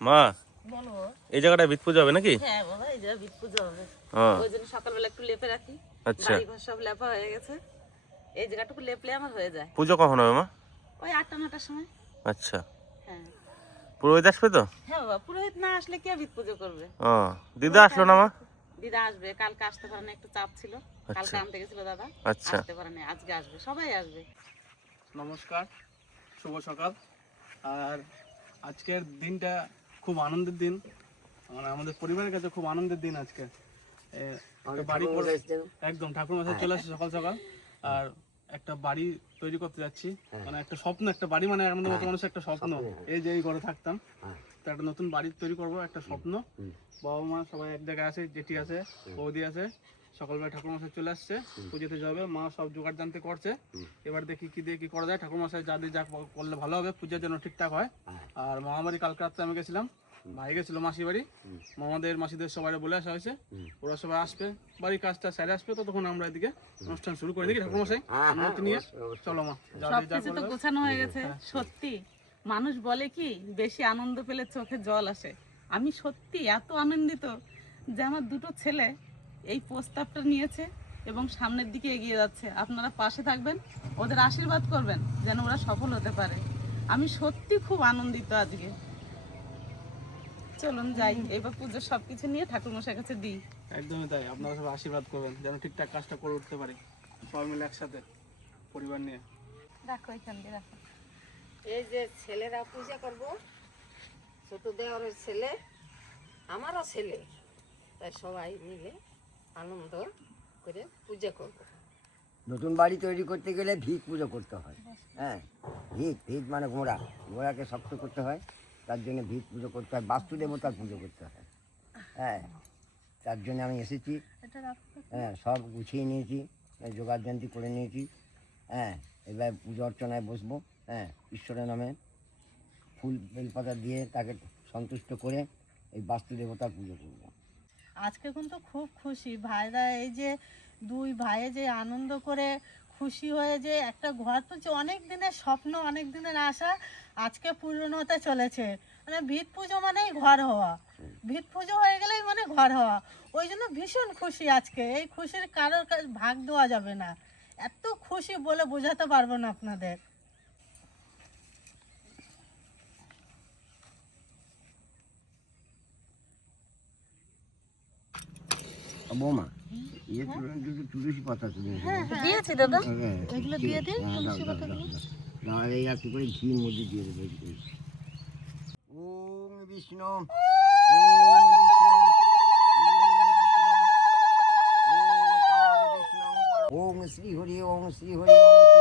মা বলো। এই জায়গাটায় ভিত পুজো হবে নাকি? হ্যাঁ বাবা এই যে বিট পুজো হবে। হ্যাঁ ওই জন্য সকালবেলা একটু লেপে রাখি। আচ্ছা। বাড়ি ঘর সব লেপা হয়ে গেছে। এই জায়গাটুকু লেপলে আমার হয়ে যায়। পুজো কখন হবে মা? ওই আটটা নটার সময়। আচ্ছা। হ্যাঁ। পুরোহিত আসবে তো? হ্যাঁ বাবা পুরোহিত না আসলে কে বিট পুজো করবে? ও দিদা আসলো না মা? দিদা আসবে। কালকে আসতে পারে না একটু চাপ ছিল। কালকে আনতে গেছিল দাদা। আচ্ছা। আসতে পারে না আজকে আসবে। সবাই আসবে। নমস্কার শুভ সকাল। আর আজকের দিনটা খুব আনন্দের দিন। মানে আমাদের পরিবারের কাছে খুব আনন্দের দিন আজকে। বাড়ি একদম ঠাকুর মশাই চলে আসছে সকাল সকাল। আর একটা বাড়ি তৈরি করতে যাচ্ছি। মানে একটা স্বপ্ন একটা বাড়ি মানে আমাদের মতো মানুষের একটা স্বপ্ন। এই যে এই ঘরে থাকতাম। তো একটা নতুন বাড়ি তৈরি করব একটা স্বপ্ন। বাবা মা সবাই এক জায়গায় আছে জেঠি আছে বৌদি আছে। সকালবেলা ঠাকুর মশাই চলে আসছে পুজোতে যাবে মা সব জোগাড় জানতে করছে। এবার দেখি কি দিয়ে কি করা যায় ঠাকুর মশাই যা দিয়ে যা করলে ভালো হবে পূজার জন্য ঠিকঠাক হয়। আর মামাবাড়ি কালকে রাত্রে আমি গেছিলাম ভাই গেছিল মাসি বাড়ি মামাদের মাসিদের সবাই বলে আসা হয়েছে ওরা সবাই আসবে বাড়ির কাজটা সেরে আসবে ততক্ষণ আমরা এদিকে অনুষ্ঠান শুরু করে দিই ঠাকুর মশাই অনুমতি নিয়ে। চলো মা সবকিছু তো গোছানো হয়ে গেছে সত্যি। মানুষ বলে কি বেশি আনন্দ পেলে চোখে জল আসে। আমি সত্যি এত আনন্দিত যে আমার দুটো ছেলে এই প্রস্তাবটা নিয়েছে এবং সামনের দিকে এগিয়ে যাচ্ছে। আপনারা পাশে থাকবেন ওদের আশীর্বাদ করবেন যেন ওরা সফল হতে পারে। আমি সত্যি খুব আনন্দিত আজকে। চলুন যাই এবার পুজোর সবকিছু নিয়ে ঠাকুর মশাই কাছে দিই। একদমই তাই আপনারা সব আশীর্বাদ করবেন যেন ঠিকঠাক কাজটা করে উঠতে পারে সবাই মিলে একসাথে পরিবার নিয়ে। রাখো এখান দিয়ে রাখো। এই যে ছেলেরা পূজা করব ছোট দেওয়ারের ছেলে আমারও ছেলে। তাই সবাই মিলে আনন্দ করে পূজা করব। নতুন বাড়ি তৈরি করতে গেলে ভিত পুজো করতে হয়। হ্যাঁ ভিত ভিত মানে ঘোড়া। ঘোড়াকে শক্ত করতে হয়, তার জন্য ভিত পুজো করতে হয়, বাস্তু দেবতার পুজো করতে হয়। হ্যাঁ তার জন্য আমি এসেছি। হ্যাঁ সব গুছিয়ে নিয়েছি, জোগাড় জান্তি করে নিয়েছি। হ্যাঁ এবার পুজো অর্চনায় বসবো। হ্যাঁ ঈশ্বরের নামে ফুল বেলপাতা দিয়ে তাকে সন্তুষ্ট করে এই বাস্তু দেবতার পুজো করব। আজকে কিন্তু খুব খুশি। ভাইরা এই যে দুই ভাইয়ে যে আনন্দ করে খুশি হয়ে যে একটা ঘর তুলছে, অনেক দিনের স্বপ্ন, অনেক দিনের আশা আজকে পূরণ হতে চলেছে। মানে ভিত পুজো মানেই ঘর হওয়া। ভিত পুজো হয়ে গেলেই মানে ঘর হওয়া। ওই জন্য ভীষণ খুশি আজকে। এই খুশির কারোর ভাগ দেওয়া যাবে না। এত খুশি বলে বোঝাতে পারব না আপনাদের। বৌমা ইয়ে দুটো তুলসী পাতা তুলে দিয়েছি দাদা। হ্যাঁ, এগুলো দিয়ে দিন, হ্যাঁ, তুলসী পাতা একটু করে ঘির মধ্যে দিয়ে দেবে ওম বিষ্ণু ওম বিষ্ণু ওম বিষ্ণু ওম শ্রী হরি ওম শ্রী হরি ওম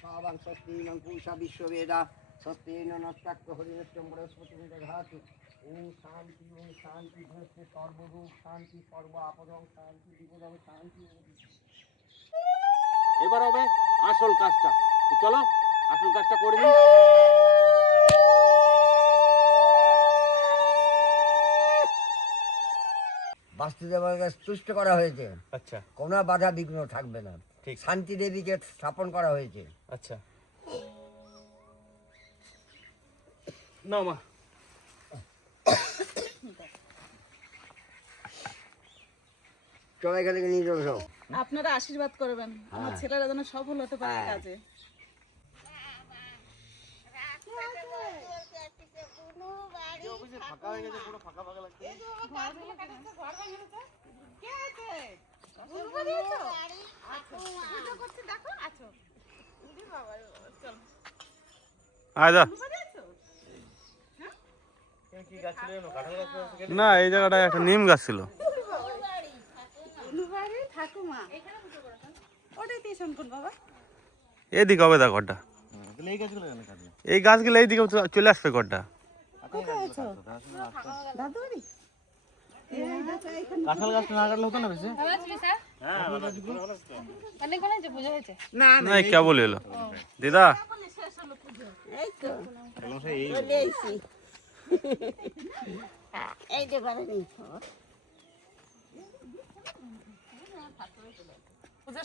সাবাং স্বস্তি নঙ্কুশা বিশ্ববেদা স্বস্তেন নস্তাক্য হরিণষ্টম বৃহস্পতি দধাতু ওম শান্তি ওম শান্তি ভূস্তে সর্বরূপ শান্তি সর্ব আপদং শান্তি বিপদং শান্তি এবার হবে আসল কাজটা। তো চলো আসল কাজটা করে দিই বাস্তুদেবকে তুষ্ট করা হয়েছে। আচ্ছা। কোনো বাধা বিঘ্ন থাকবে না। ঠিক। শান্তি দেবীকে স্থাপন করা হয়েছে। আচ্ছা। নাও মা। চলো এখান থেকে নিয়ে চলো আপনারা আশীর্বাদ করবেন। আমার ছেলেরা যেন সফল হতে পারে কাজে। আয় যা না, এই জায়গাটায় একটা নিম গাছ ছিল। এদিকে হবে দা ঘরটা। এই গাছগুলো এইদিকে চলে আসবে ঘরটা। দাদু কাঁঠাল গাছটা না কাটলে হতো না বেশি? দিদা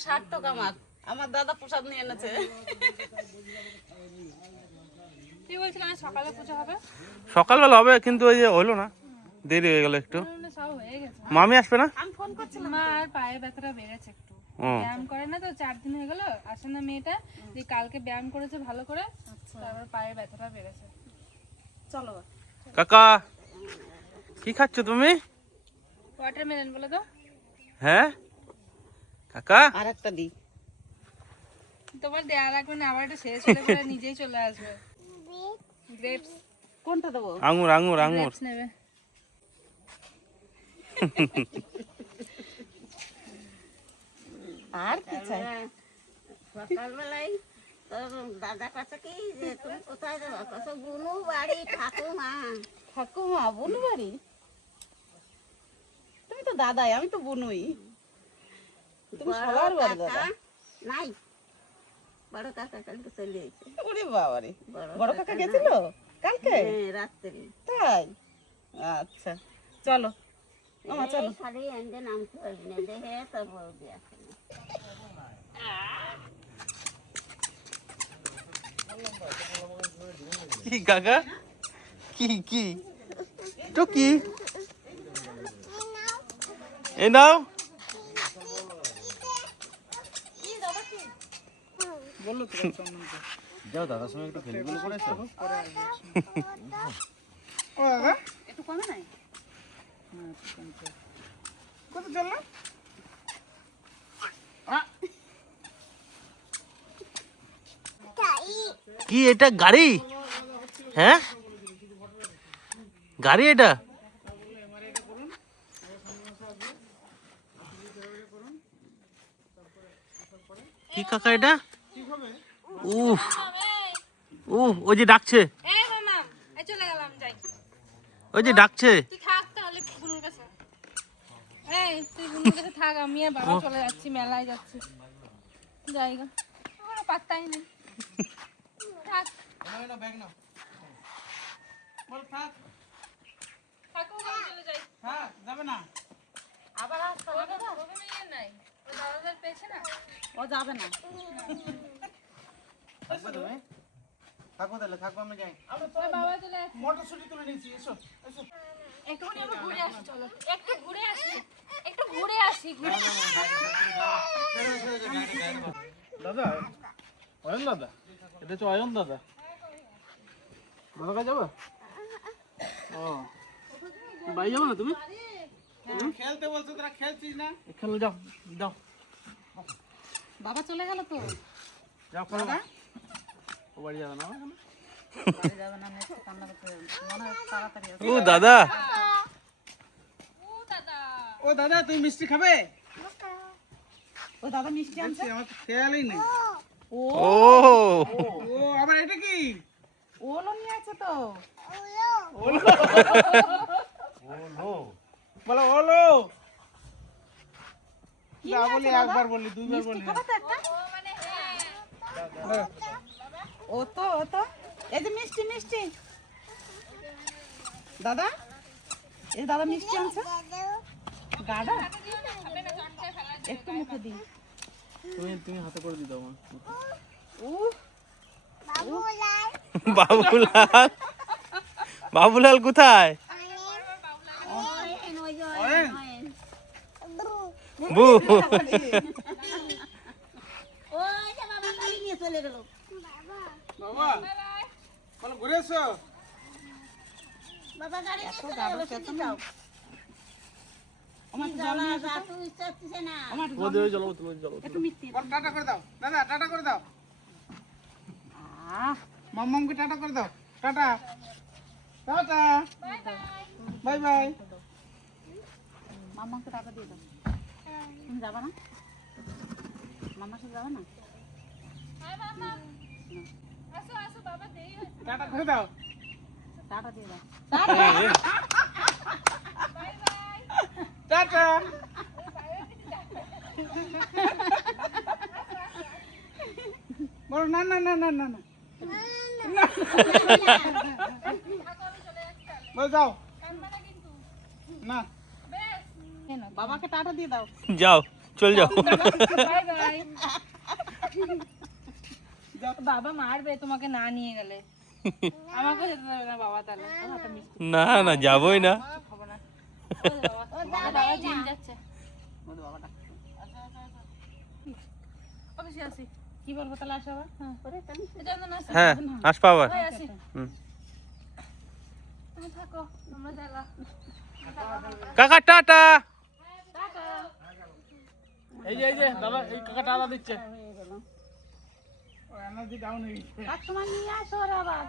সার্থক আমার আমার দাদা প্রসাদ নিয়ে এনেছে। তুই বলছিলাম সকালে পুজো হবে সকালবেলা হবে কিন্তু ওই যে হলো না। দেরি হয়ে গেল একটু। হয়ে মামি আসবে না? আমি ফোন করছিলাম মা আর পায়ের ব্যথাটা বেড়েছে একটু। ব্যায়াম করে না তো চার দিন হয়ে গেল। আসে না মেয়েটা। যে কালকে ব্যায়াম করেছে ভালো করে তারপর পায়ের ব্যথাটা বেড়েছে। চলো কাকা কি খাচ্ছ তুমি? ওয়াটারমেলন বলে তো। হ্যাঁ? কাকা? আর একটা দিই তোমার দেয়া লাগবে না আবার এটা শেষ হলে পরে নিজেই চলে আসবে। গ্রেপস কোনটা দেবো? আঙুর আঙুর আঙুর। নেবে। আর কি চাই? সকালবেলায় দাদা কাছে কি যে তুমি কোথায় যাব? কত বুনু বাড়ি ঠাকুমা। ঠাকুমা বুনু বাড়ি তুমি তো দাদাই আমি তো বুনুই। তুমি সবার বড় দাদা। নাই। বড় কাকা কালকে চলে এসেছে ওরে বাবারে। বড় বড় কাকা গেছিল? কালকে? হ্যাঁ রাত্রি। তাই? আচ্ছা চলো। শাড়ি এনে নামতে না দেখে বৌদি কি কাকা? কি কি? তো কি? এই নাও। বলল তো যাও দাদার সঙ্গে একটু খেলিগুলো করেছ? ও দাদা একটু কমে নাই? কত চলল কি এটা গাড়ি? হ্যাঁ? গাড়ি এটা? কি কাকা এটা? উফ। উফ ওই যে ডাকছে। ওই যে ডাকছে তুই থাক তাহলে বুনুর কাছে এই তুই বুনুর কাছে থাক আমি আর বাবা চলে যাচ্ছি মেলায় যাচ্ছি। জায়গা। আমার পাত্তাই নেই। থাক। থাকুক আমি চলে যাই। হ্যাঁ যাবে না। আবার নাই। ও দাদাদের পেয়েছে না? ও যাবে না। থাকব তাহলে থাকব আমি যাই। বাবা চলে মটরশুটি তুলে নিয়েছি এসো এসো। একটুখানি আমরা ঘুরে আসি চলো। একটু ঘুরে আসি। একটু ঘুরে আসি দাদা অয়ন দাদা এটা হচ্ছে অয়ন দাদা। দাদা যাবে? ও। বাড়ি যাব না তুমি? খেলতে বলছো তোরা খেলছিস না? খেলো যাও যাও। বাবা চলে গেল তো? যাও খেলো ও বাড়ি যাবে না? এখন? বাড়ি যাবে না নেক্সট কান্না করতে মনে হয় তাড়াতাড়ি আসবে। ও দাদা ও দাদা ও দাদা তুমি মিষ্টি খাবে? ও দাদা মিষ্টি আনছে? আমার তো খেয়ালই নেই। ও। ও। ও। আবার এটা কি? ওলো নিয়ে আছে তো। ওলো। বলো ওলো। না বলি একবার বলি দুইবার বলি না। খাবা তো একটা? ও মানে হ্যাঁ। হ্যাঁ। ও তো ও তো। এই যে মিষ্টি মিষ্টি। দাদা এই দাদা মিষ্টি আনছে? গাডা একটু মুখে দিই তুমি তুমি হাতে করে দিতে আমার বাবুলাল বাবুলাল কোথায় বু বাবা চলে গেল বাবা বলো ঘুরে এসো বাবা গাড়ি নিয়ে চলে গেল টাটা করে দাও। দাদা টাটা করে দাও। আহ। মাম্মামকে টাটা করে দাও। টাটা। টাটা। Bye bye. মামাকে টাকা দিয়ে দাও। তুমি যাবা না? মামার সাথে যাবে না? টাটা করে দাও। টাকা দিয়ে দাও টাটা বলো না না না না। না না যাও। না। বাবাকে টাটা দিয়ে দাও। যাও চল যাও। বাই বাই বাবা মারবে তোমাকে না নিয়ে গেলে। আমাকে যেতে দেবে না বাবা তাহলে। না না যাবই না। বাবা যাচ্ছে। বাবাটা ওকে আসি কি বলব তাহলে আসো। হ্যাঁ আসি হ্যাঁ আমরা যাইলা কাকা টাটা। এই যে এই যে দাদা এই কাকা টাকা দিচ্ছে। এক সময় নিয়ে আসো আবার।